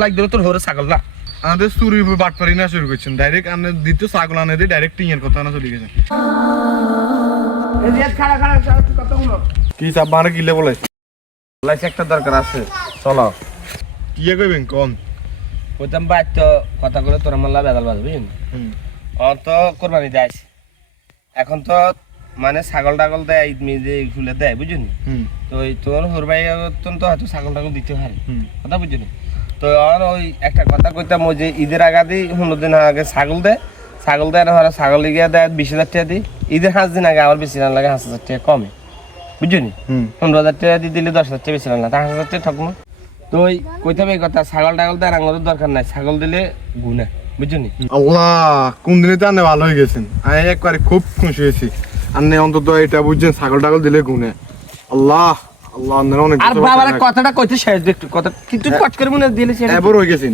like দিলে তোর হরে ছাগল না আমাদের চুরি বাটপারি না শুরু করছেন ডাইরেক্ট আনে দ্বিতীয় ছাগল আনে দিয়ে ডাইরেক্ট টিঙের কথা না চলে গেছেন কি চাপ মানে কিলে বলে লাইছে একটা দরকার আছে চলো কি কইবেন কোন কইতাম বাইর তো কথা করে তোর মাল্লা বেদাল বাজবি তো কোরবানি দেয় এখন তো মানে ছাগল টাগল দেয় ঈদ মেজে খুলে দেয় বুঝলি তো ওই তোর হরবাই তো হয়তো ছাগল টাগল দিতে পারে কথা বুঝলি তো আর ওই একটা কথা কইতাম ওই যে ঈদের আগে 15 দিন আগে ছাগল দেয় না ছাগল গিয়ে দেয় 20,000 টাকা দিই ঈদের 5 দিন আগে আবার বেশি না লাগে 5,000 টাকা কমে বুঝলি 15,000 টাকা দিয়ে দিলে 10,000 টাকা বেশি না 5,000 টাকা ঠকমো তো ওই কইতাম এই কথা ছাগল টাগল দেয় আমাদের দরকার নাই ছাগল দিলে গুনে বুঝলি আল্লাহ কোন দিনে তো আনে ভালো হয়ে গেছেন আমি একবারে খুব খুশি হয়েছি আন্নে অন্তত এটা বুঝছেন ছাগল টাগল দিলে গুনে আল্লাহ আল্লাহ আন্নের অনেক আর বাবার কথাটা কইতে শেষ একটু কথা কিন্তু কট করে মনে দিলে সেটা এবার হয়ে গেছেন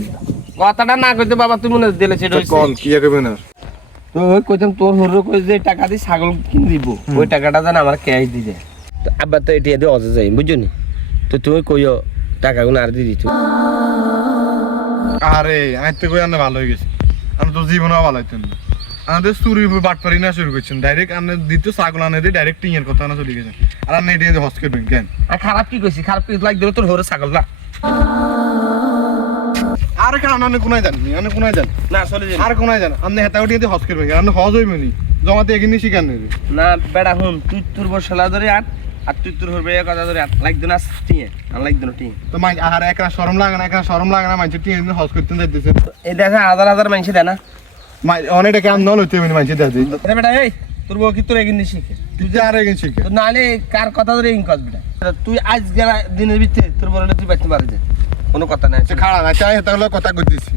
কথাটা না কইতে বাবা তুই মনে দিলে সেটা কোন কি কইবেন আর তো ওই কইতাম তোর হরর কই যে টাকা দি ছাগল কিনে দিব ওই টাকাটা জান আমার ক্যাশ দি দে তো আব্বা তো এটি দিয়ে অজে যাই বুঝছনি তো তুই কইও টাকাগুলো আর দি দিত আরে আমি তো কই আন্নে ভালো হয়ে গেছে আমি তো জীবনেও ভালো হইতেন না আমাদের চুরি বাটপারি না শুরু করছেন ডাইরেক্ট আনে দ্বিতীয় ছাগল আনে দিয়ে ডাইরেক্ট টিঙের কথা না চলে গেছেন আর আন্নে এটা দিয়ে হস করবেন কেন আর খারাপ কি কইছি খারাপ কি লাগ দিল তোর হরে ছাগল না আর কেন আনে কোনায় যান আনে কোনায় যান না চলে যাই আর কোনায় যান আন্নে হেতা উঠিয়ে দিয়ে হস করবেন কেন আন্নে হজ হইবে নি জমাতে এগিয়ে শিখান নেবে না বেড়া হুন তুই তোর বসলা ধরে আর তুই তোর হরবে কথা ধরে লাগ দিন আস টিয়ে আর লাগ দিন টিয়ে তো মাই আর একরা শরম লাগে না মাইছে টিঙে দিন হস করতে যাইতেছে এই দেখা হাজার মানুষ দেয় না মাই অনেকটা কেমন নল হইতে মাইছে দেয় আরে বেটা এই তোর বউ কি তোর এগিয়ে শিখে তুই যে আর এগিয়ে শিখে তো নালে কার কথা ধরে ইন কাজ বেটা তুই আজ গেলা দিনের ভিতরে তোর বলে তুই বাইতে পারে যা কোনো কথা নাই সে খাড়া না চাই হেতা গুলো কথা কইতেছি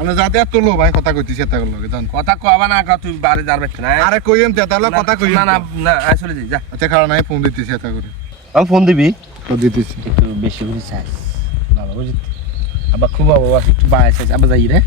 আমরা যাতে আর তোলো ভাই কথা কইতেছি হেতা গুলো জান কথা কবা না কা তুই বারে যার বাইতে না আরে কইেন তেতা গুলো কথা কইেন না না না আসলে যাই যা আচ্ছা খাড়া নাই ফোন দিতেছি হেতা করে আমি ফোন দিবি তো দিতেছি একটু বেশি করে চাই ভালো বুঝলি আবার খুব আবার একটু বাইরে চাই আবার যাই রে